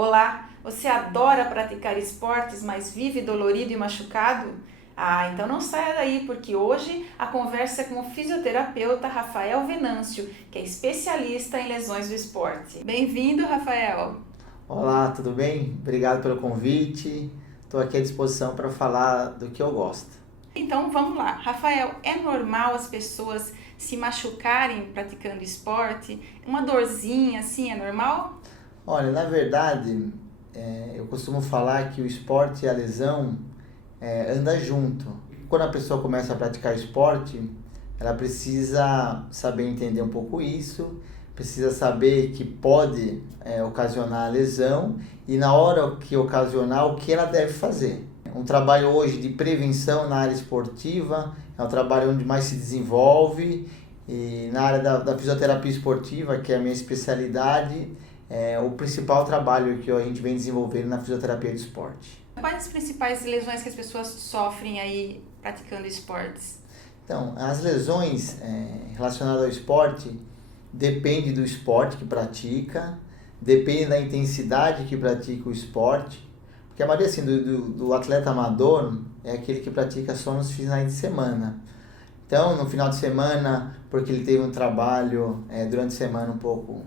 Olá, você adora praticar esportes, mas vive dolorido e machucado? Ah, então não saia daí, porque hoje a conversa é com o fisioterapeuta Rafael Venâncio, que é especialista em lesões do esporte. Bem-vindo, Rafael! Olá, tudo bem? Obrigado pelo convite. Estou aqui à disposição para falar do que eu gosto. Então vamos lá. Rafael, é normal as pessoas se machucarem praticando esporte? Uma dorzinha assim é normal? Olha, na verdade, eu costumo falar que o esporte e a lesão andam junto. Quando a pessoa começa a praticar esporte, ela precisa saber entender um pouco isso, precisa saber que pode ocasionar lesão e na hora que ocasionar, o que ela deve fazer. Um trabalho hoje de prevenção na área esportiva é um trabalho onde mais se desenvolve e na área da fisioterapia esportiva, que é a minha especialidade, é o principal trabalho que a gente vem desenvolvendo na fisioterapia do esporte. Quais as principais lesões que as pessoas sofrem aí praticando esportes? Então, as lesões relacionadas ao esporte depende do esporte que pratica, depende da intensidade que pratica o esporte, porque a maioria assim, do atleta amador é aquele que pratica só nos finais de semana. Então, no final de semana, porque ele teve um trabalho durante a semana um pouco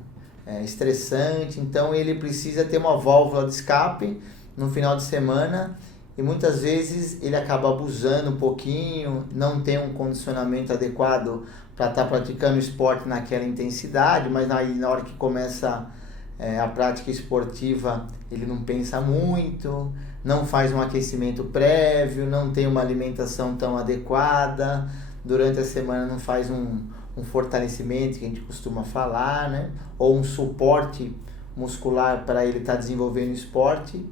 estressante, então ele precisa ter uma válvula de escape no final de semana e muitas vezes ele acaba abusando um pouquinho, não tem um condicionamento adequado para estar praticando esporte naquela intensidade, mas aí na hora que começa a prática esportiva ele não pensa muito, não faz um aquecimento prévio, não tem uma alimentação tão adequada, durante a semana não faz um fortalecimento que a gente costuma falar, né? Ou um suporte muscular para ele estar desenvolvendo esporte.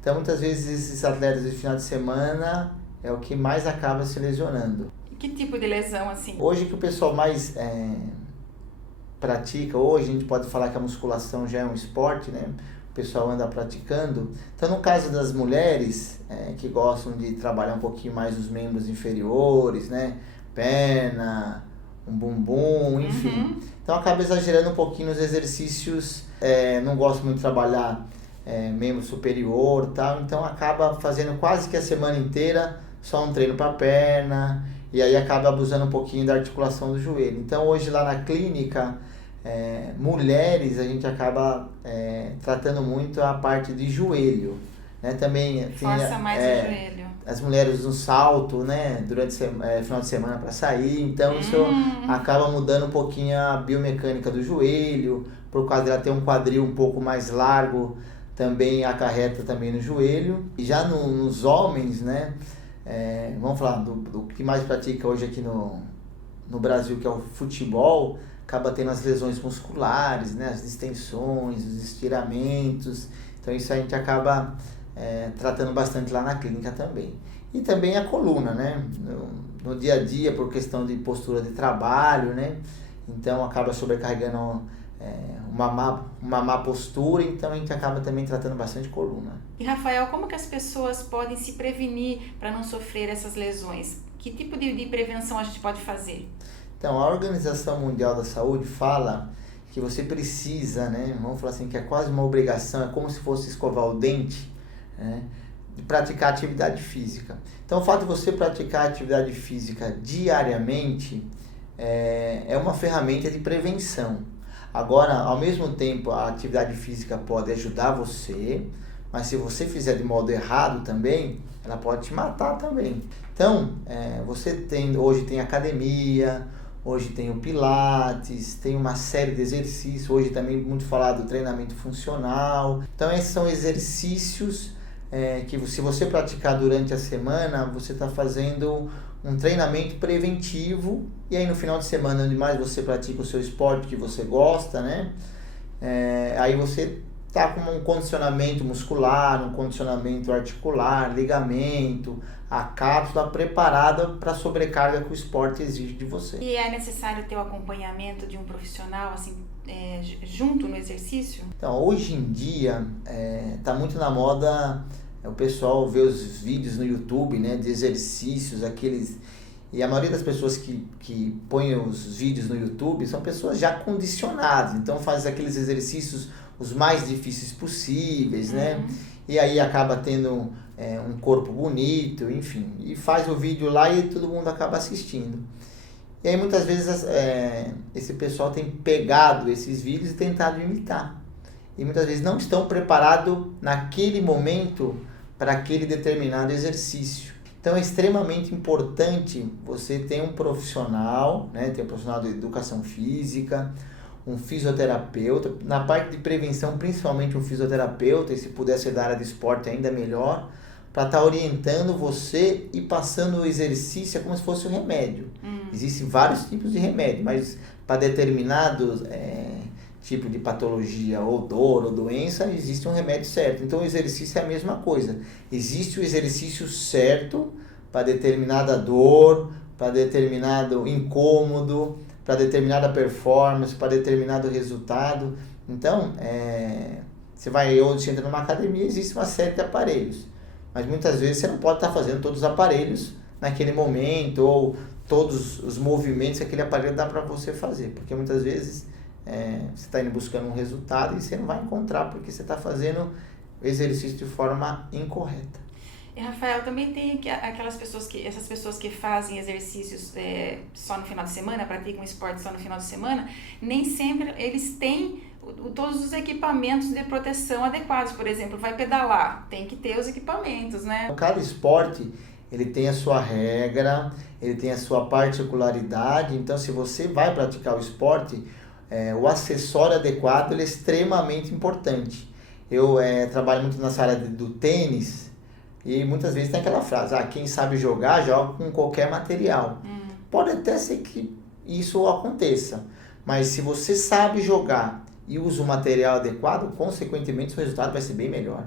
Então, muitas vezes, esses atletas de final de semana é o que mais acaba se lesionando. Que tipo de lesão assim? Hoje que o pessoal mais pratica, hoje a gente pode falar que a musculação já é um esporte, né? O pessoal anda praticando. Então, no caso das mulheres que gostam de trabalhar um pouquinho mais os membros inferiores, né? Perna, um bumbum, enfim. Uhum. Então acaba exagerando um pouquinho nos exercícios, não gosto muito de trabalhar membro superior e tal, então acaba fazendo quase que a semana inteira só um treino para perna, e aí acaba abusando um pouquinho da articulação do joelho. Então hoje lá na clínica, mulheres, a gente acaba tratando muito a parte de joelho. Né? Também Força mais o joelho. As mulheres usam salto, né, durante final de semana para sair, então isso acaba mudando um pouquinho a biomecânica do joelho, por causa dela ter um quadril um pouco mais largo, também acarreta também no joelho. E já nos homens, né, vamos falar do que mais pratica hoje aqui no Brasil, que é o futebol, acaba tendo as lesões musculares, né, as distensões, os estiramentos, então isso a gente acaba tratando bastante lá na clínica também. E também a coluna, né? No dia a dia, por questão de postura de trabalho, né? Então acaba sobrecarregando uma má postura, então a gente acaba também tratando bastante coluna. E Rafael, como que as pessoas podem se prevenir para não sofrer essas lesões? Que tipo de prevenção a gente pode fazer? Então, a Organização Mundial da Saúde fala que você precisa, né? Vamos falar assim, que é quase uma obrigação, é como se fosse escovar o dente, de praticar atividade física. Então, o fato de você praticar atividade física diariamente é uma ferramenta de prevenção. Agora, ao mesmo tempo, a atividade física pode ajudar você, mas se você fizer de modo errado também, ela pode te matar também. Então, hoje tem academia, hoje tem o Pilates, tem uma série de exercícios, hoje também muito falado do treinamento funcional. Então, esses são exercícios que se você praticar durante a semana, você está fazendo um treinamento preventivo, e aí no final de semana, onde mais você pratica o seu esporte que você gosta, né? Aí você está com um condicionamento muscular, um condicionamento articular, ligamento, a cápsula preparada para a sobrecarga que o esporte exige de você. E é necessário ter o acompanhamento de um profissional, assim, junto no exercício? Então, hoje em dia, está muito na moda o pessoal ver os vídeos no YouTube, né, de exercícios, e a maioria das pessoas que põem os vídeos no YouTube são pessoas já condicionadas, então faz aqueles exercícios os mais difíceis possíveis, né? E aí acaba tendo um corpo bonito, enfim. E faz o vídeo lá e todo mundo acaba assistindo. E aí muitas vezes esse pessoal tem pegado esses vídeos e tentado imitar. E muitas vezes não estão preparados naquele momento para aquele determinado exercício. Então é extremamente importante você ter um profissional, né? Ter um profissional de educação física, um fisioterapeuta, na parte de prevenção principalmente um fisioterapeuta, e se puder ser da área de esporte ainda melhor, para estar orientando você e passando o exercício como se fosse um remédio. Existem vários tipos de remédio, mas para determinados tipo de patologia ou dor ou doença, existe um remédio certo. Então o exercício é a mesma coisa. Existe o exercício certo para determinada dor, para determinado incômodo, para determinada performance, para determinado resultado. Então, você entra numa academia, existe uma série de aparelhos. Mas muitas vezes você não pode estar fazendo todos os aparelhos naquele momento ou todos os movimentos que aquele aparelho dá para você fazer. Porque muitas vezes você está indo buscando um resultado e você não vai encontrar porque você está fazendo o exercício de forma incorreta. E Rafael, também tem essas pessoas que fazem exercícios só no final de semana, praticam esporte só no final de semana, nem sempre eles têm todos os equipamentos de proteção adequados. Por exemplo, vai pedalar, tem que ter os equipamentos, né? Cada esporte, ele tem a sua regra, ele tem a sua particularidade. Então, se você vai praticar o esporte, o acessório adequado ele é extremamente importante. Eu trabalho muito nessa área do tênis e muitas vezes tem aquela frase, quem sabe jogar, joga com qualquer material. Pode até ser que isso aconteça, mas se você sabe jogar e usa o material adequado, consequentemente o resultado vai ser bem melhor.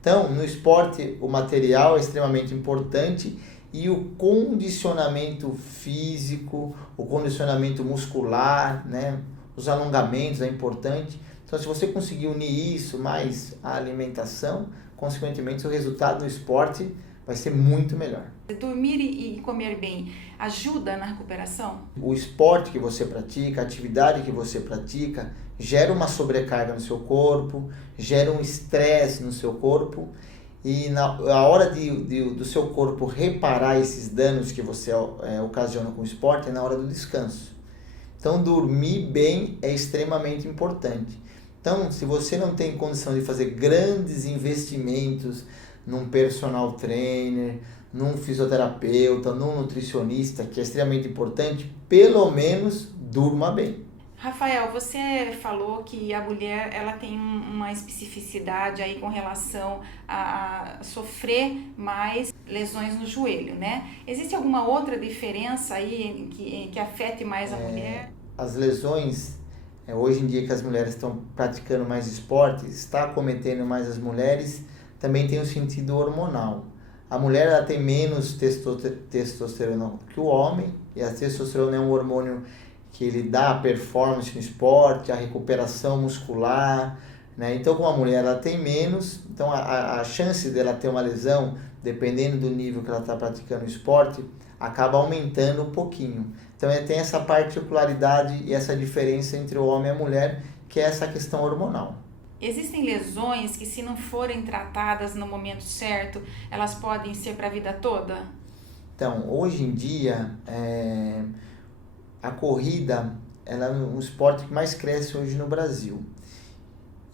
Então, no esporte, o material é extremamente importante e o condicionamento físico, o condicionamento muscular, né? Os alongamentos é importante. Então, se você conseguir unir isso mais a alimentação, consequentemente o resultado do esporte vai ser muito melhor. Dormir e comer bem ajuda na recuperação? O esporte que você pratica, a atividade que você pratica, gera uma sobrecarga no seu corpo, gera um estresse no seu corpo e a hora do seu corpo reparar esses danos que você ocasiona com o esporte é na hora do descanso. Então, dormir bem é extremamente importante. Então, se você não tem condição de fazer grandes investimentos num personal trainer, num fisioterapeuta, num nutricionista, que é extremamente importante, pelo menos durma bem. Rafael, você falou que a mulher ela tem uma especificidade aí com relação a sofrer mais lesões no joelho, né? Existe alguma outra diferença aí que afete mais a mulher? As lesões, hoje em dia que as mulheres estão praticando mais esporte, está acometendo mais as mulheres, também tem o sentido hormonal. A mulher ela tem menos testosterona que o homem, e a testosterona é um hormônio que ele dá a performance no esporte, a recuperação muscular, né? Então, como a mulher ela tem menos, então a chance dela ter uma lesão, dependendo do nível que ela está praticando o esporte, acaba aumentando um pouquinho. Então, tem essa particularidade e essa diferença entre o homem e a mulher, que é essa questão hormonal. Existem lesões que, se não forem tratadas no momento certo, elas podem ser para a vida toda? Então, hoje em dia, a corrida ela é um esporte que mais cresce hoje no Brasil.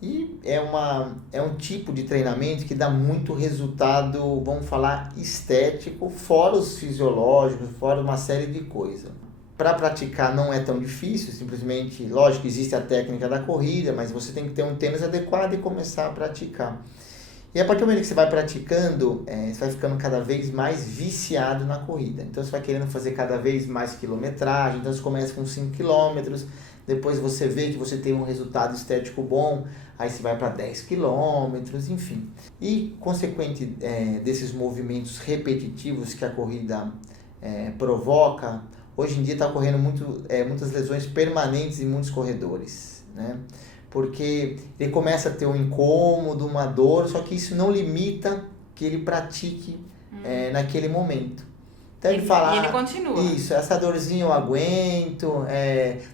E é um tipo de treinamento que dá muito resultado, vamos falar, estético, fora os fisiológicos, fora uma série de coisas. Para praticar não é tão difícil, simplesmente, lógico, existe a técnica da corrida, mas você tem que ter um tênis adequado e começar a praticar. E a partir do momento que você vai praticando, você vai ficando cada vez mais viciado na corrida. Então você vai querendo fazer cada vez mais quilometragem, então você começa com 5 quilômetros, depois você vê que você tem um resultado estético bom, aí você vai para 10 quilômetros, enfim. E consequente desses movimentos repetitivos que a corrida provoca, hoje em dia está ocorrendo muitas lesões permanentes em muitos corredores, né? Porque ele começa a ter um incômodo, uma dor, só que isso não limita que ele pratique naquele momento. Então ele fala, e ele continua. Isso, essa dorzinha eu aguento,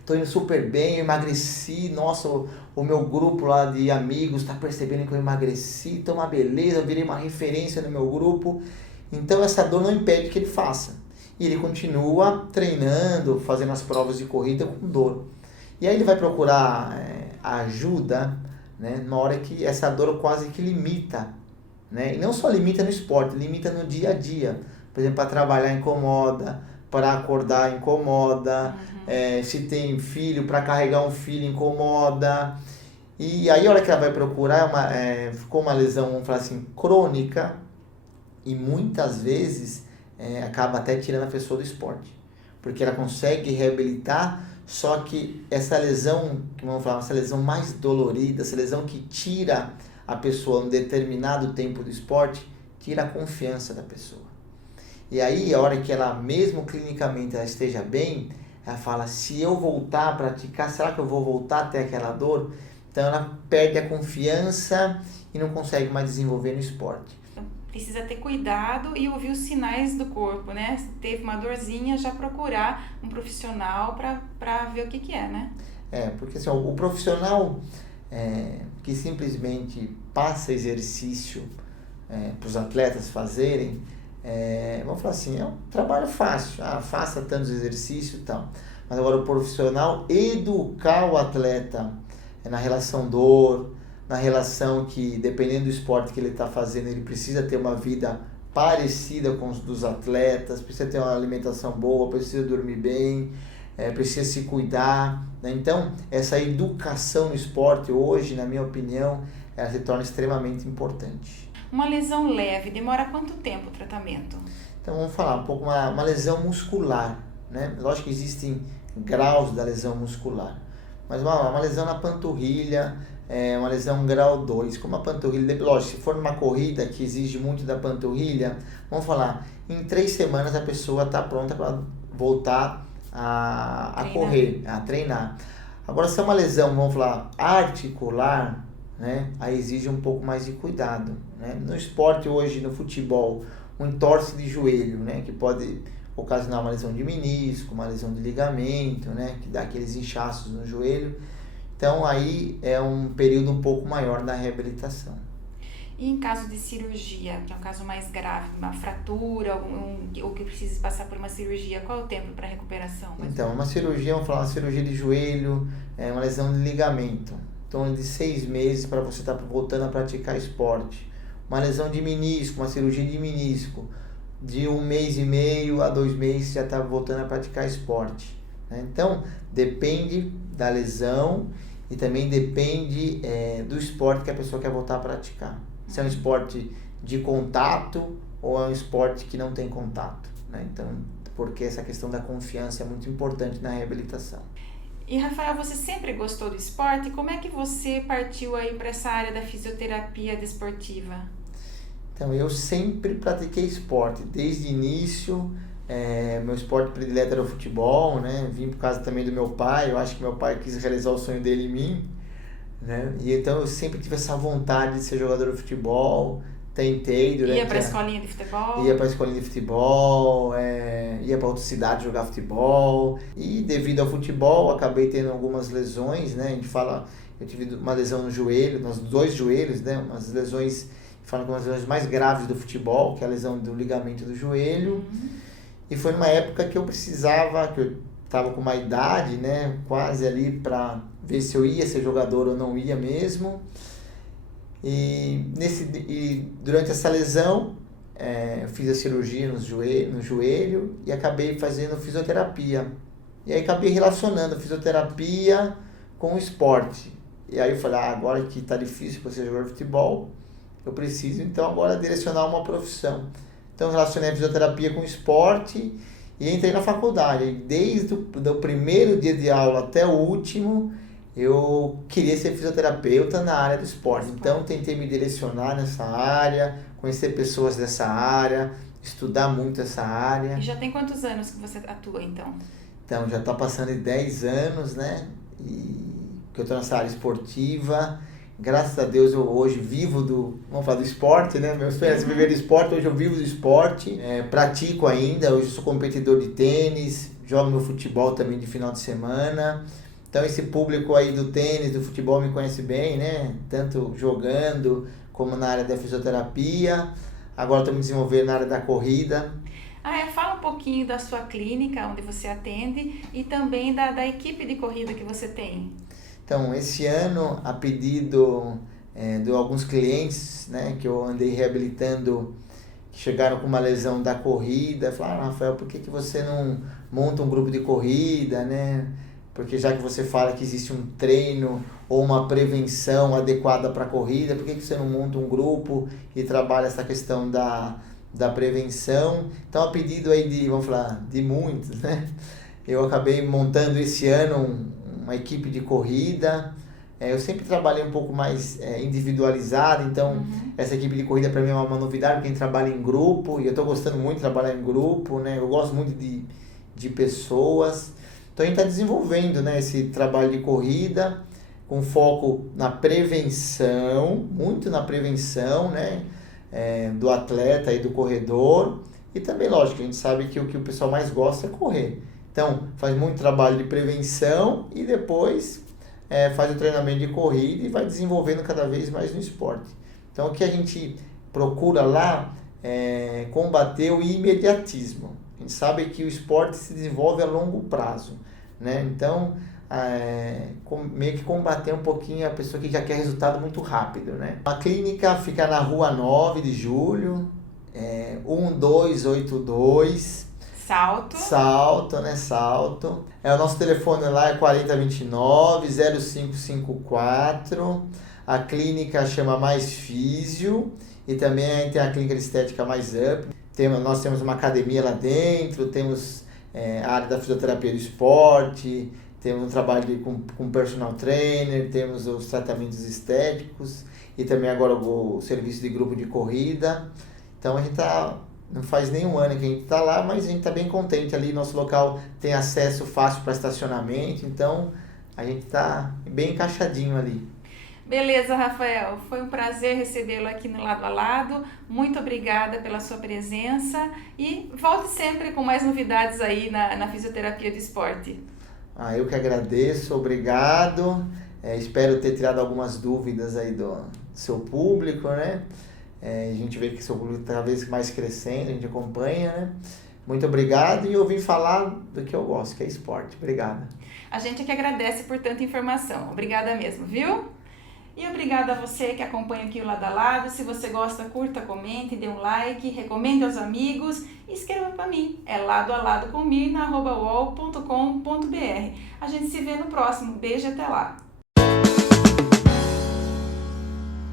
tô indo super bem, eu emagreci, nossa, o meu grupo lá de amigos tá percebendo que eu emagreci, tô uma beleza, eu virei uma referência no meu grupo. Então essa dor não impede que ele faça. E ele continua treinando, fazendo as provas de corrida com dor. E aí ele vai procurar ajuda, né, na hora que essa dor quase que limita, né? E não só limita no esporte, limita no dia a dia. Por exemplo, para trabalhar incomoda, para acordar incomoda, se tem filho, para carregar um filho incomoda. E aí a hora que ela vai procurar, ficou uma lesão, vamos falar assim, crônica, e muitas vezes acaba até tirando a pessoa do esporte. Porque ela consegue reabilitar, só que essa lesão, que vamos falar, essa lesão mais dolorida, essa lesão que tira a pessoa um determinado tempo do esporte, tira a confiança da pessoa. E aí, a hora que ela, mesmo clinicamente, ela esteja bem, ela fala, se eu voltar a praticar, será que eu vou voltar até aquela dor? Então ela perde a confiança e não consegue mais desenvolver no esporte. Precisa ter cuidado e ouvir os sinais do corpo, né? Se teve uma dorzinha, já procurar um profissional para ver o que é, né? Porque assim, o profissional que simplesmente passa exercício para os atletas fazerem, vamos falar assim, é um trabalho fácil, faça tantos exercícios e tal. Mas agora o profissional educar o atleta na relação dor, na relação que, dependendo do esporte que ele está fazendo, ele precisa ter uma vida parecida com os dos atletas, precisa ter uma alimentação boa, precisa dormir bem, precisa se cuidar, né? Então, essa educação no esporte hoje, na minha opinião, ela se torna extremamente importante. Uma lesão leve, demora quanto tempo o tratamento? Então, vamos falar um pouco uma lesão muscular, né? Lógico que existem graus da lesão muscular, mas uma lesão na panturrilha, uma lesão grau 2, como a panturrilha, lógico, se for numa corrida que exige muito da panturrilha, vamos falar, em 3 semanas a pessoa está pronta para voltar a correr, a treinar. Agora, se é uma lesão, vamos falar, articular, né, aí exige um pouco mais de cuidado, né? No esporte hoje, no futebol, um entorse de joelho, né, que pode ocasionar uma lesão de menisco, uma lesão de ligamento, né, que dá aqueles inchaços no joelho. Então, aí é um período um pouco maior da reabilitação. E em caso de cirurgia, que é um caso mais grave, uma fratura, ou que precise passar por uma cirurgia, qual é o tempo para recuperação? Então, uma cirurgia, vamos falar, uma cirurgia de joelho, uma lesão de ligamento. Então, de 6 meses para você estar voltando a praticar esporte. Uma lesão de menisco, uma cirurgia de menisco, de 1 mês e meio a 2 meses já está voltando a praticar esporte, né? Então, depende da lesão e também depende do esporte que a pessoa quer voltar a praticar. Se é um esporte de contato ou é um esporte que não tem contato, né? Então, porque essa questão da confiança é muito importante na reabilitação. E Rafael, você sempre gostou do esporte? Como é que você partiu aí para essa área da fisioterapia desportiva? Então, eu sempre pratiquei esporte, desde o início. Meu esporte predileto era o futebol, né? Vim por causa também do meu pai, eu acho que meu pai quis realizar o sonho dele em mim, né? E então eu sempre tive essa vontade de ser jogador de futebol, tentei durante... Ia para a escolinha de futebol? Ia para a escolinha de futebol, ia para outra cidade jogar futebol, e devido ao futebol acabei tendo algumas lesões, né? A gente fala, eu tive uma lesão no joelho, nos 2 joelhos, né? Umas lesões, falam que umas lesões mais graves do futebol, que é a lesão do ligamento do joelho. E foi numa época que eu precisava, que eu estava com uma idade, né, quase ali para ver se eu ia ser jogador ou não ia mesmo. E durante essa lesão, eu fiz a cirurgia no joelho e acabei fazendo fisioterapia. E aí acabei relacionando a fisioterapia com o esporte. E aí eu falei, agora que está difícil para ser jogador de futebol, eu preciso então agora direcionar uma profissão. Então, relacionei a fisioterapia com o esporte e entrei na faculdade. Desde o primeiro dia de aula até o último, eu queria ser fisioterapeuta na área do esporte. Então, tentei me direcionar nessa área, conhecer pessoas dessa área, estudar muito essa área. E já tem quantos anos que você atua, então? Então, já está passando de 10 anos, né? E que eu estou nessa área esportiva. Graças a Deus eu hoje vivo vamos falar do esporte, né? Meus filhos viveram do esporte, hoje eu vivo do esporte, pratico ainda, hoje eu sou competidor de tênis, jogo meu futebol também de final de semana. Então esse público aí do tênis, do futebol me conhece bem, né? Tanto jogando como na área da fisioterapia. Agora estou me desenvolvendo na área da corrida. Fala um pouquinho da sua clínica, onde você atende, e também da equipe de corrida que você tem. Então, esse ano, a pedido de alguns clientes, né, que eu andei reabilitando, que chegaram com uma lesão da corrida, falaram, Rafael, por que você não monta um grupo de corrida, né? Porque já que você fala que existe um treino ou uma prevenção adequada para a corrida, por que você não monta um grupo e trabalha essa questão da prevenção? Então, a pedido aí vamos falar, de muitos, né? Eu acabei montando esse ano uma equipe de corrida. Eu sempre trabalhei um pouco mais individualizado, então essa equipe de corrida para mim é uma novidade, porque a gente trabalha em grupo, e eu estou gostando muito de trabalhar em grupo, né? Eu gosto muito de pessoas. Então a gente está desenvolvendo, né, esse trabalho de corrida com foco na prevenção, muito na prevenção, né, do atleta e do corredor. E também, lógico, a gente sabe que o que o pessoal mais gosta é correr. Então, faz muito trabalho de prevenção e depois faz o treinamento de corrida e vai desenvolvendo cada vez mais no esporte. Então, o que a gente procura lá é combater o imediatismo. A gente sabe que o esporte se desenvolve a longo prazo, né? Então, meio que combater um pouquinho a pessoa que já quer resultado muito rápido, né? A clínica fica na Rua 9 de Julho, 1282. Salto, né? Salto. O nosso telefone lá é 4029-0554. A clínica chama Mais Físio. E também tem a clínica de estética Mais Up. Nós temos uma academia lá dentro, temos a área da fisioterapia do esporte, temos um trabalho com personal trainer, temos os tratamentos estéticos e também agora o serviço de grupo de corrida. Então a gente não faz nem um ano que a gente está lá, mas a gente está bem contente ali. Nosso local tem acesso fácil para estacionamento, então a gente está bem encaixadinho ali. Beleza, Rafael. Foi um prazer recebê-lo aqui no Lado a Lado. Muito obrigada pela sua presença e volte sempre com mais novidades aí na fisioterapia do esporte. Eu que agradeço, obrigado. Espero ter tirado algumas dúvidas aí do seu público, né? A gente vê que seu público está cada vez mais crescendo, a gente acompanha, né? Muito obrigado, e eu vim falar do que eu gosto, que é esporte. Obrigado. A gente é que agradece por tanta informação. Obrigada mesmo, viu? E obrigada a você que acompanha aqui o Lado a Lado. Se você gosta, curta, comente, dê um like, recomende aos amigos e escreva para mim. É ladoaladocombina@uol.com.br. A gente se vê no próximo. Beijo e até lá.